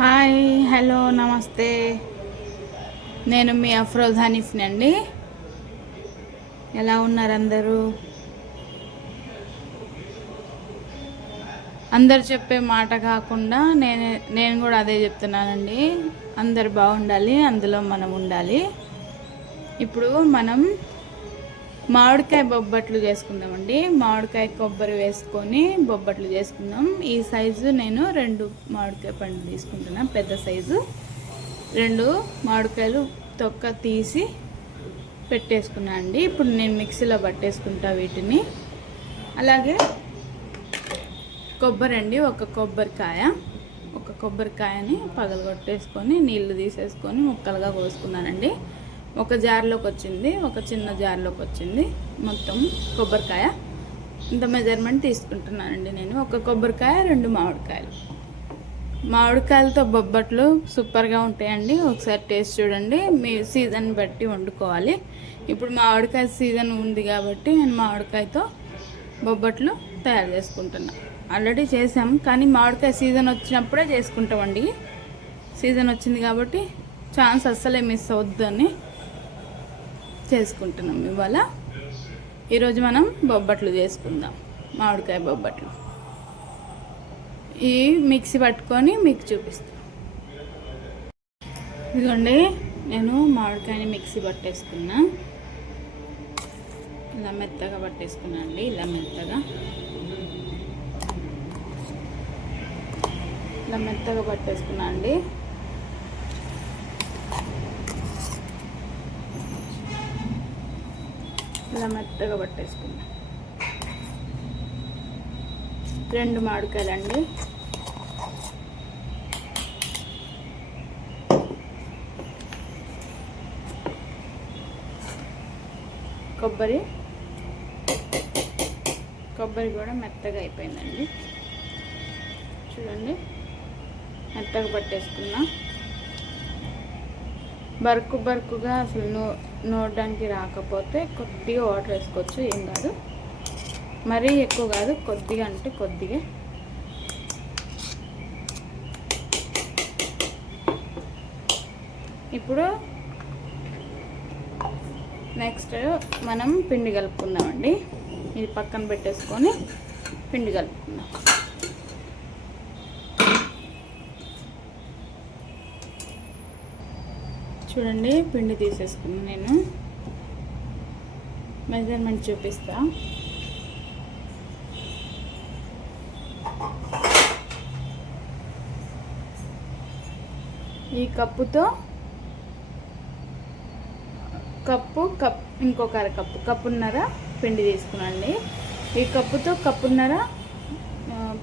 Hi, hello, నమస్తే. నేను మీ అఫ్రోజ్ హనీఫ్ని అండి. ఎలా ఉన్నారు అందరూ? అందరు చెప్పే మాట కాకుండా నేను కూడా అదే చెప్తున్నానండి. అందరు బాగుండాలి, అందులో మనం ఉండాలి. ఇప్పుడు మనం మామిడికాయ బొబ్బట్లు చేసుకుందామండి. మామిడికాయ కొబ్బరి వేసుకొని బొబ్బట్లు చేసుకుందాం. ఈ సైజు నేను 2 మామిడికాయ పండ్లు తీసుకుంటున్నాను, పెద్ద సైజు. 2 మామిడికాయలు తొక్క తీసి పెట్టేసుకున్నాను అండి. ఇప్పుడు నేను మిక్సీలో పట్టేసుకుంటా వీటిని. అలాగే కొబ్బరి అండి, ఒక కొబ్బరికాయని పగలగొట్టేసుకొని నీళ్లు తీసేసుకొని ముక్కలుగా కోసుకున్నానండి. ఒక జార్లోకి వచ్చింది, ఒక చిన్న జార్లోకి వచ్చింది మొత్తం కొబ్బరికాయ. ఇంత మెజర్మెంట్ తీసుకుంటున్నానండి నేను. ఒక కొబ్బరికాయ, 2 మామిడికాయలు. మామిడికాయలతో బొబ్బట్లు సూపర్గా ఉంటాయండి. ఒకసారి టేస్ట్ చూడండి. మీ సీజన్ బట్టి వండుకోవాలి. ఇప్పుడు మామిడికాయ సీజన్ ఉంది కాబట్టి నేను మామిడికాయతో బొబ్బట్లు తయారు చేసుకుంటున్నా. ఆల్రెడీ చేసాం, కానీ మామిడికాయ సీజన్ వచ్చినప్పుడే చేసుకుంటామండి. సీజన్ వచ్చింది కాబట్టి ఛాన్స్ అస్సలే మిస్ అవద్దని చేసుకుంటున్నాం. ఇవాళ ఈరోజు మనం బొబ్బట్లు చేసుకుందాం, మామిడికాయ బొబ్బట్లు. ఈ మిక్సీ పట్టుకొని మీకు చూపిస్తాను. ఇదిగోండి, నేను మామిడికాయని మిక్సీ పట్టేసుకున్నా. ఇలా మెత్తగా పట్టేసుకున్నా అండి. ఇలా మెత్తగా పట్టేసుకున్నా అండి. ఇలా మెత్తగా పట్టేసుకున్నా. 2 మామిడికాయలండి. కొబ్బరి కూడా మెత్తగా అయిపోయిందండి. చూడండి, మెత్తగా పట్టేసుకున్నా. బరుకుగా అసలు నోడడానికి రాకపోతే కొద్దిగా వాటర్ వేసుకోవచ్చు, ఏం కాదు. మరీ ఎక్కువ కాదు, కొద్దిగా అంటే కొద్దిగా. ఇప్పుడు నెక్స్ట్ మనం పిండి కలుపుకుందామండి. ఇది పక్కన పెట్టేసుకొని పిండి కలుపుకుందాం. చూడండి, పిండి తీసేసుకున్నాను నేను. మెజర్మెంట్ చూపిస్తా. ఈ కప్పుతో ఇంకొక కప్పున్నర పిండి తీసుకున్నాండి. ఈ కప్పుతో కప్పున్నర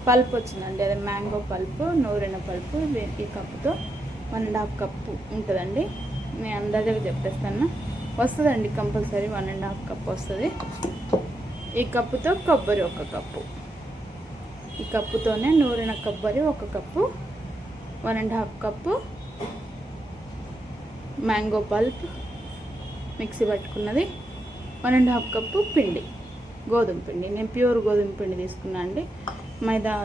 పల్ప్ వచ్చిందండి, అదే మ్యాంగో పల్పు, నూరిన పల్పు. ఈ కప్పుతో 1.5 కప్పు ఉంటుందండి. నేను అందాజగా చెప్పేస్తాను, వస్తుందండి కంపల్సరీ 1.5 కప్పు వస్తుంది. ఈ కప్పుతో కొబ్బరి 1 కప్పు. ఈ కప్పుతోనే నూరిన కొబ్బరి 1 cup, 1.5 cup mango pulp mixie పట్టుకున్నది, 1.5 కప్పు పిండి, గోధుమ పిండి. నేను ప్యూర్ గోధుమ పిండి తీసుకున్నా అండి. మైదా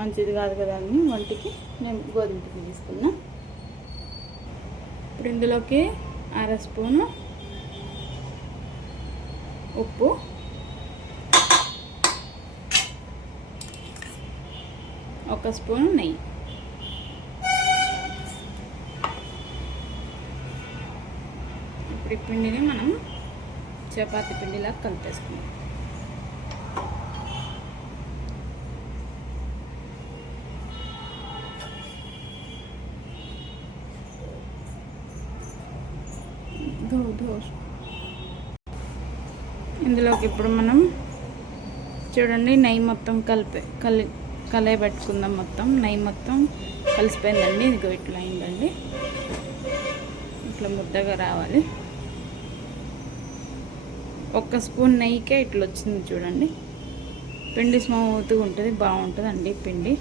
మంచిది కాదు కదా అని వంటికి నేను గోధుమ పిండి తీసుకున్నా. ఇప్పుడు ఇందులోకి 1/2 స్పూను ఉప్పు, 1 స్పూను నెయ్యి. ఇప్పుడు ఈ పిండిని మనం చపాతీ పిండిలా కలిపేసుకుందాం. ఇందులోకి ఇప్పుడు మనం చూడండి, నెయ్యి మొత్తం కలయి పెట్టుకుందాం. మొత్తం నెయ్యి మొత్తం కలిసిపోయిందండి. ఇదిగో ఇట్లా అయిందండి, ఇట్లా ముద్దగా రావాలి. 1 స్పూన్ నెయ్యికే ఇట్లా వచ్చింది చూడండి. పిండి స్మూత్గా ఉంటుంది, బాగుంటుంది అండి పిండి.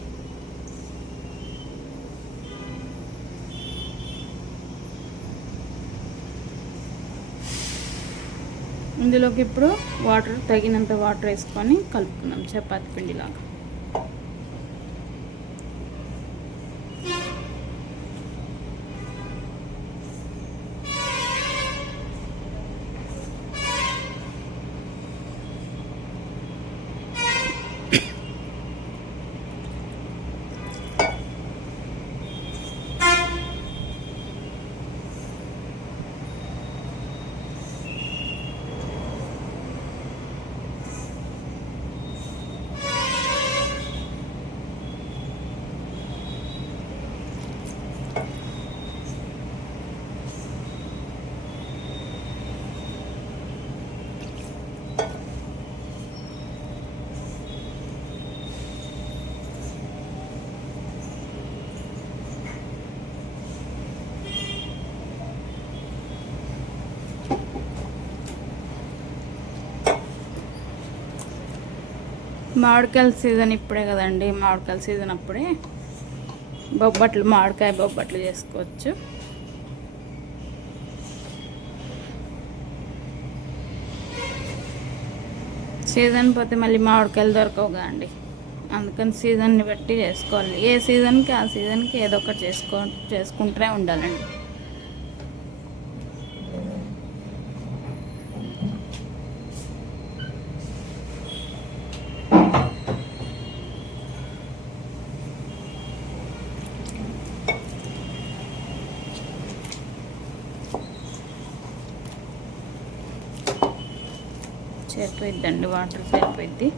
ఇందులోకి ఇప్పుడు తగినంత వాటర్ వేసుకొని కలుపుకున్నాం చపాతీ పిండిలాగా. మామిడికాయల సీజన్ ఇప్పుడే కదండి, మామిడికాయల సీజన్ అప్పుడే బొబ్బట్లు, మామిడికాయ బొబ్బట్లు చేసుకోవచ్చు. సీజన్ పోతే మళ్ళీ మామిడికాయలు దొరకవు కదండి, అందుకని సీజన్ని బట్టి చేసుకోవాలి. ఏ సీజన్కి ఆ సీజన్కి ఏదో ఒకటి చేసుకుంటూనే ఉండాలండి. సరిపోయిద్దండి, వాటర్ సరిపోయిద్ది.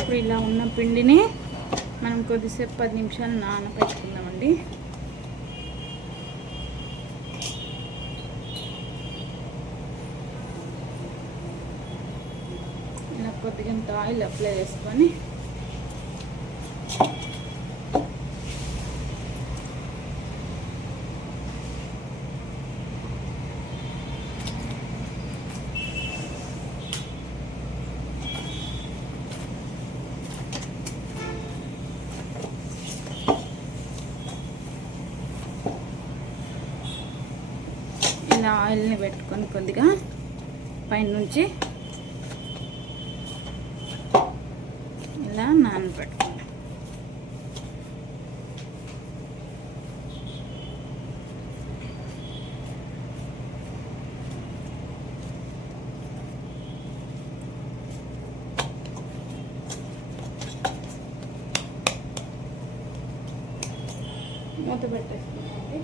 ఇప్పుడు ఇలా ఉన్న పిండిని మనం కొద్దిసేపు 10 నిమిషాలు నానబెట్టుకుందామండి. ఇలా కొద్దిగంత ఆయిల్ అప్లై చేసుకొని ఇలా ఆయిల్ని పెట్టుకొని కొద్దిగా పైనుంచి ఇలా నానబెట్టుకోండి. మూత పెట్టేసుకోండి.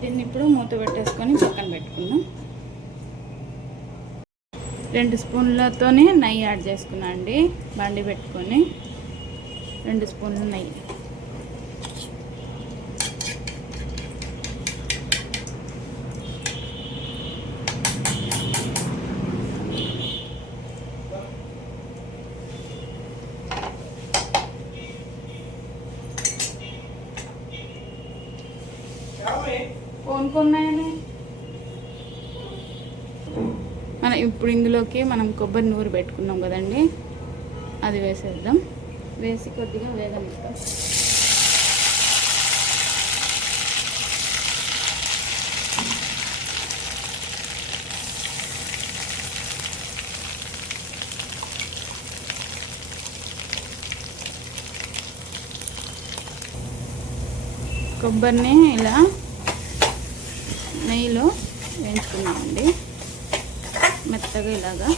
దీన్ని ఇప్పుడు మూత పెట్టేసుకొని పక్కన పెట్టుకుందాం. 2 స్పూన్లతోనే నెయ్యి యాడ్ చేసుకున్నా అండి. బండి పెట్టుకొని 2 స్పూన్లు నెయ్యి. కొనుక్కున్నాయని ఇప్పుడు ఇందులోకి మనం కొబ్బరి నూరు పెట్టుకున్నాం కదండి, అది వేసేద్దాం. వేసి కొద్దిగా వేగనిద్దాం. కొబ్బరిని ఇలా నెయ్యిలో వేయించుకున్నామండి, మెత్తగా ఇలాగా.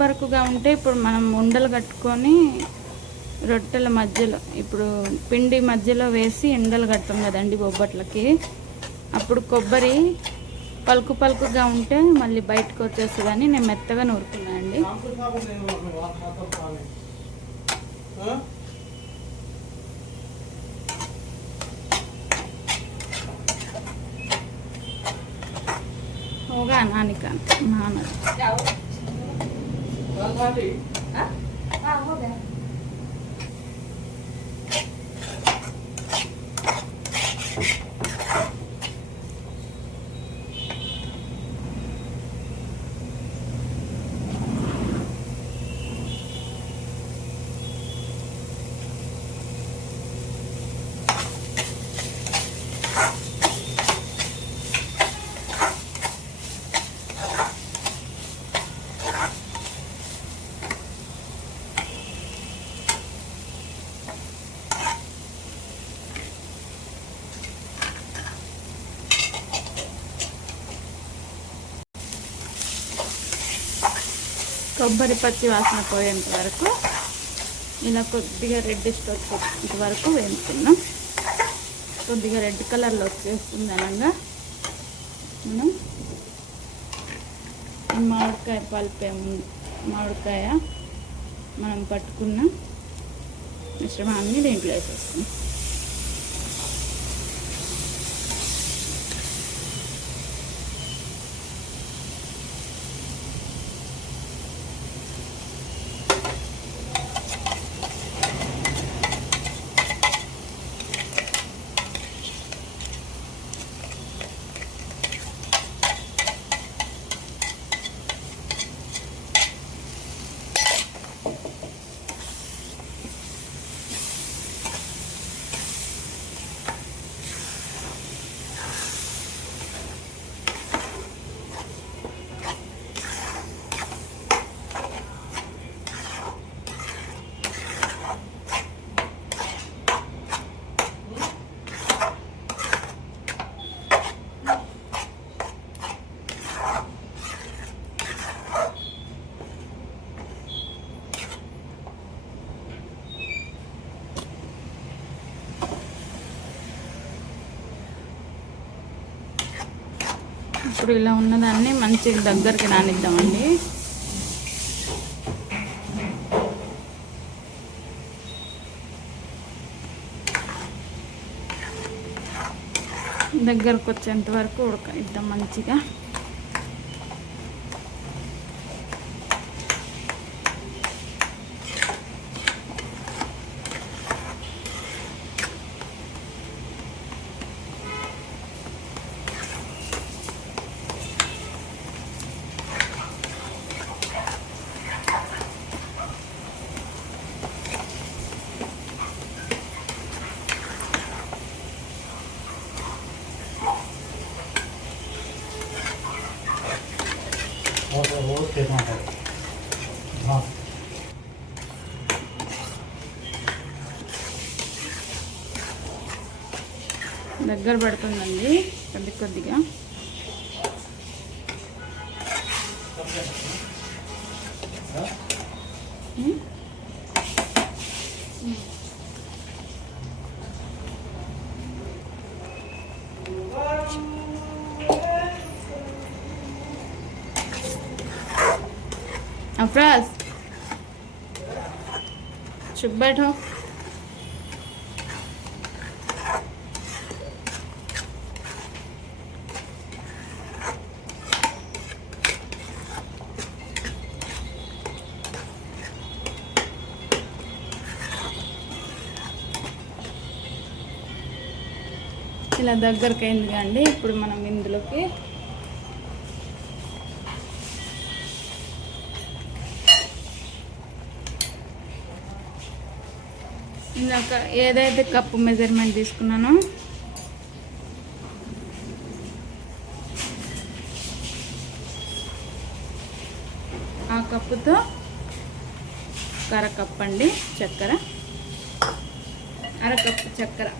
బరుకుగా ఉంటే ఇప్పుడు మనం ఉండలు కట్టుకొని రొట్టెల మధ్యలో, ఇప్పుడు పిండి మధ్యలో వేసి ఉండలు కడతాం కదండి బొబ్బట్లకి, అప్పుడు కొబ్బరి పలుకుగా ఉంటే మళ్ళీ బయటకు వచ్చేస్తుందని నేను మెత్తగా నూరుకున్నాను అండి. होगा नानी का नहाना हो गया। కొబ్బరి పచ్చి వాసన పోయేంత వరకు ఇలా కొద్దిగా రెడ్డిష్ వచ్చేంత వరకు వేయించుకున్నాం. కొద్దిగా రెడ్ కలర్లో వచ్చేస్తుంది. అనగా మనం ఈ మామిడికాయ మామిడికాయ మనం పట్టుకున్న మిశ్రమాన్ని దీంట్లో వేసేస్తాం. ఇప్పుడు ఇలా ఉన్నదాన్ని మంచిగా దగ్గరికి నానిద్దామండి. దగ్గరకు వచ్చేంత వరకు ఉడకనిద్దాం మంచిగా. దగ్గర పడుతుందండి కొద్దిగా. अफराज चुप बैठो. ఇలా దగ్గరికి అయింది అండి. ఇప్పుడు మనం ఇందులోకి ఇందాక ఏదైతే కప్పు మెజర్మెంట్ తీసుకున్నానో ఆ కప్పుతో అరకప్పు అండి చక్కెర, అరకప్పు చక్కెర.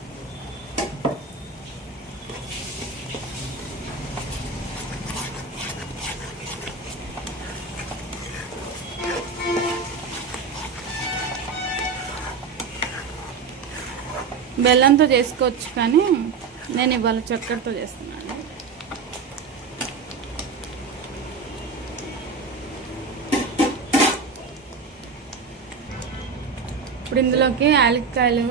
బెల్లంతో చేసుకోవచ్చు కానీ నేను ఇవాళ చక్కెరతో చేస్తున్నాను. ఇప్పుడు ఇందులోకి యాలక్కాయలు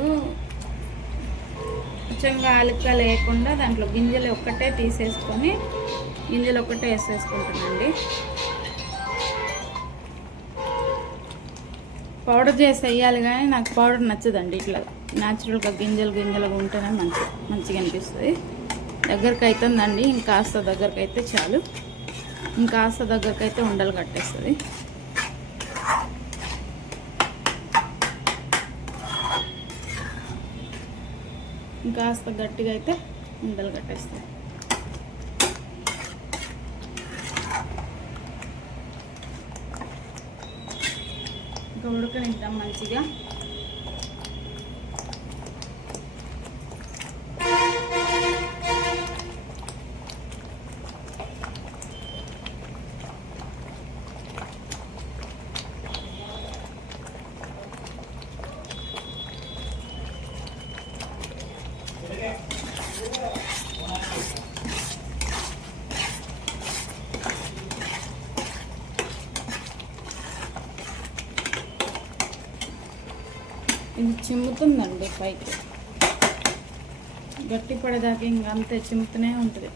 కొంచెంగా యాలక్కాయలు వేయకుండా దాంట్లో గింజలు ఒక్కటే తీసేసుకొని గింజలు ఒక్కటే వేసేసుకుంటానండి. పౌడర్ చేసి వేయాలి కానీ నాకు పౌడర్ నచ్చదండి. ఇట్లా న్యాచురల్గా గింజలుగా ఉంటేనే మంచిగా అనిపిస్తుంది. దగ్గరికి అవుతుందండి. ఇంకాస్త దగ్గరికి అయితే చాలు. ఇంకాస్త దగ్గరికి అయితే ఉండలు కట్టేస్తుంది. ఇంకాస్త గట్టిగా అయితే ఉండలు కట్టేస్తుంది. ఇంకా ఉడకనిద్దాం మంచిగా. ఇది చిమ్ముతుందండి పైకి, గట్టి పడేదాకా ఇంకా అంతే చిమ్ముతూనే ఉంటుంది.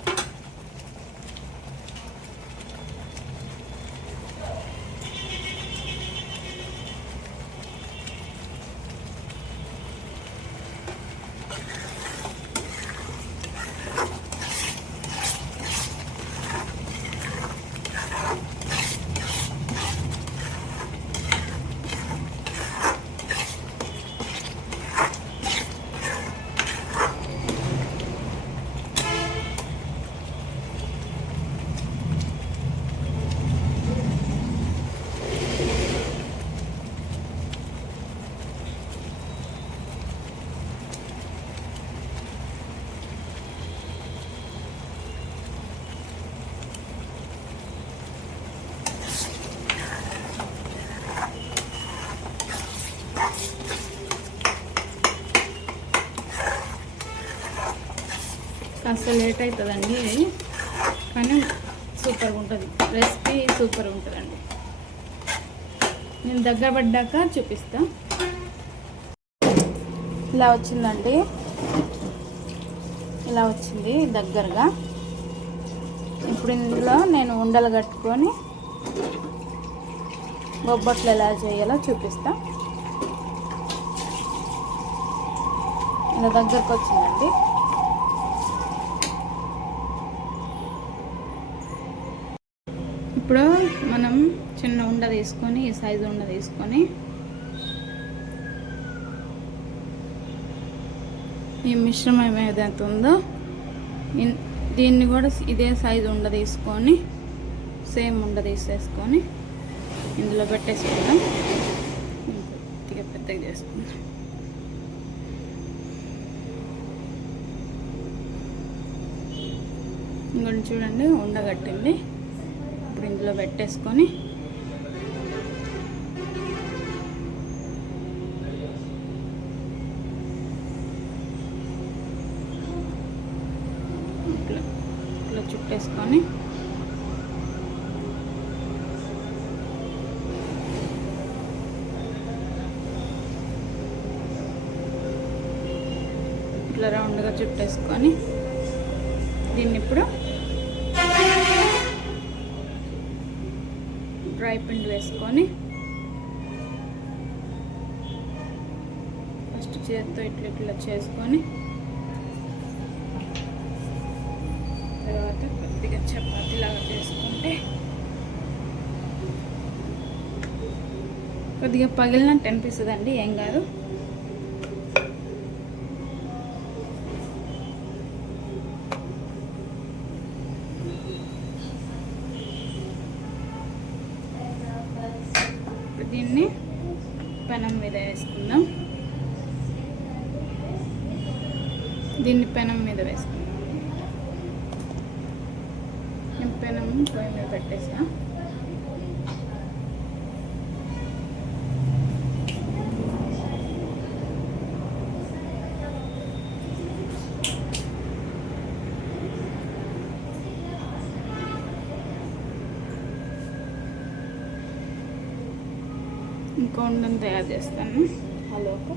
కాస్త లేట్ అవుతుందండి ఇది, కానీ సూపర్గా ఉంటుంది, రెసిపీ సూపర్గా ఉంటుందండి. నేను దగ్గర పడ్డాక చూపిస్తా. ఇలా వచ్చిందండి, ఇలా వచ్చింది దగ్గరగా. ఇప్పుడు ఇందులో నేను ఉండలు కట్టుకొని బొబ్బట్లు ఎలా చేయాలో చూపిస్తా. ఇలా దగ్గరకు వచ్చిందండి. ఇప్పుడు మనం చిన్న ఉండ తీసుకొని, ఈ సైజు ఉండ తీసుకొని ఈ మిశ్రమం ఏదైతే ఉందో దీన్ని కూడా ఇదే సైజు ఉండ తీసుకొని, సేమ్ ఉండ తీసేసుకొని ఇందులో పెట్టేసుకుందాం. కొద్దిగా పెద్దగా చేసుకుందాం. ఇంకొంచెం చూడండి, ఉండగట్టింది. ఇప్పుడు ఇందులో పెట్టేసుకొని ఇట్లా చుట్టేసుకొని ఇట్లా రౌండ్గా చుట్టేసుకొని దీన్ని ఇప్పుడు డ్రై పిండి వేసుకొని ఫస్ట్ చేతితో ఇట్లా ఇట్లా చేసుకొని తర్వాత కొద్దిగా చపాతీలాగా చేసుకుంటే కొద్దిగా పగిలినట్టు అనిపిస్తుందండి, ఏం కాదు. దీన్ని పెనం మీద వేసుకుందాం. దీన్ని పెనం మీద వేసుకుందాం. నేను పెనం పొయ్యి మీద పెట్టేసా. ఇంకో ఉండని తయారు చేస్తాను. హలోకు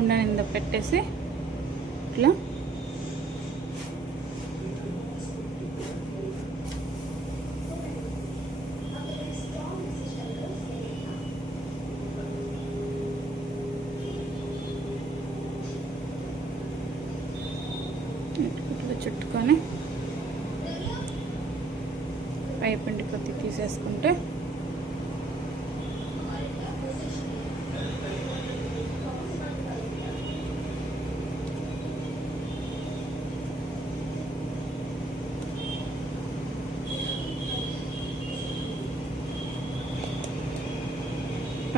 ఉండని ఇందులో పెట్టేసి ఇట్లా ఇట్లా చుట్టుకొని పై పిండి కొద్ది తీసేసుకుంటే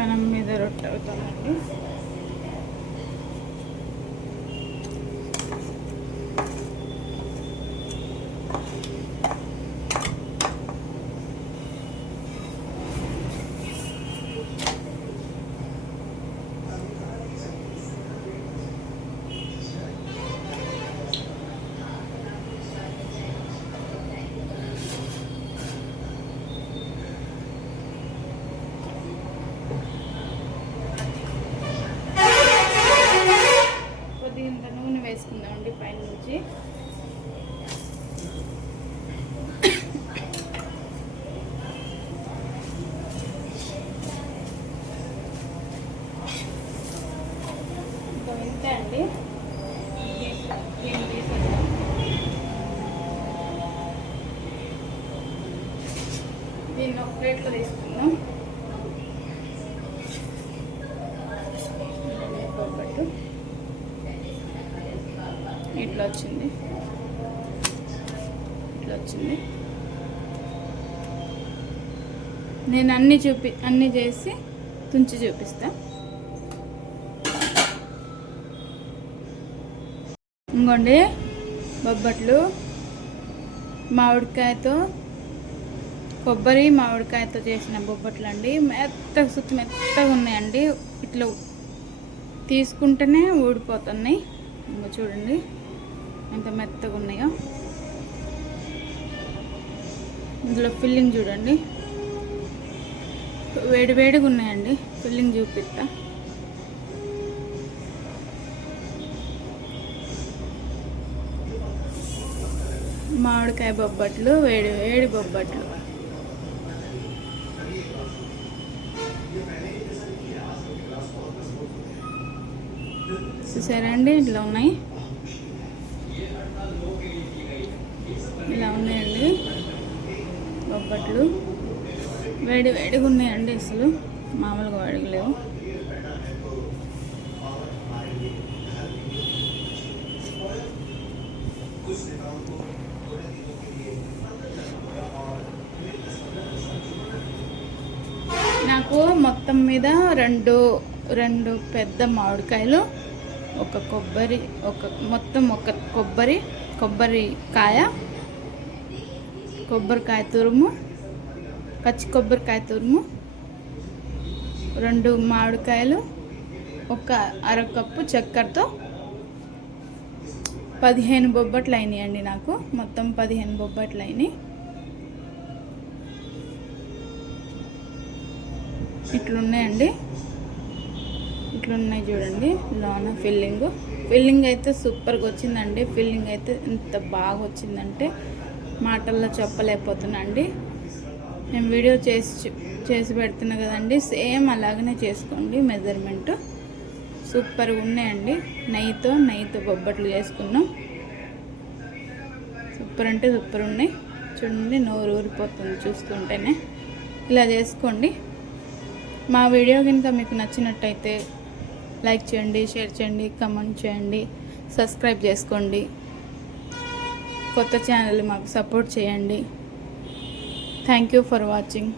పెనం మీద రొట్టె అవుతామండి. కొద్దిగా నూనె వేసుకుందామండి పైన నుంచి. ఇంతే అండి. దీన్ని ఒక ప్లేట్లో తీసుకుందాం. బొబ్బట్టు ఇట్లా వచ్చింది. నేను అన్నీ చేసి తుంచి చూపిస్తా. ఇంకోండి బొబ్బట్లు మామిడికాయతో, కొబ్బరి మామిడికాయతో చేసిన బొబ్బట్లు అండి. మెత్తగా ఉన్నాయండి. ఇట్లా తీసుకుంటేనే ఊడిపోతున్నాయి. ఇంకా చూడండి ఎంత మెత్తగా ఉన్నాయో. ఇందులో ఫిల్లింగ్ చూడండి, వేడిగా ఉన్నాయండి. ఫిల్లింగ్ చూపిస్తా. మామిడికాయ బొబ్బట్లు, వేడి బొబ్బట్లు. చూసారా అండి, ఇట్లా ఉన్నాయండి బొబ్బట్లు. వేడిగా ఉన్నాయండి. అసలు మామూలుగా వేడిగలేవు. నాకు మొత్తం మీద రెండు పెద్ద మామిడికాయలు, ఒక కొబ్బరికాయ తురుము, పచ్చి కొబ్బరికాయ తురుము, 2 మామిడికాయలు, ఒక అరకప్పు చక్కెరతో 15 బొబ్బట్లు అయినాయండి. నాకు మొత్తం 15 బొబ్బట్లు అయినాయి. ఇట్లున్నాయండి. ఇట్లున్నాయి చూడండి. లోన ఫిల్లింగ్ అయితే సూపర్గా వచ్చిందండి. ఫిల్లింగ్ అయితే ఎంత బాగా వచ్చిందంటే మాటల్లో చెప్పలేకపోతున్నా అండి. నేను వీడియో చేసి పెడుతున్నా కదండి, సేమ్ అలాగనే చేసుకోండి. మెజర్మెంట్ సూపర్గా ఉన్నాయండి. నెయ్యితో బొబ్బట్లు చేసుకున్నాం. సూపర్ అంటే సూపర్ ఉన్నాయి. చూడండి, నోరు ఊరిపోతుంది చూస్తుంటేనే. ఇలా చేసుకోండి. మా వీడియో కనుక మీకు నచ్చినట్టయితే లైక్ చేయండి, షేర్ చేయండి, కామెంట్ చేయండి, సబ్స్క్రైబ్ చేసుకోండి. కొత్త ఛానల్ మాకు సపోర్ట్ చేయండి. Thank you for watching.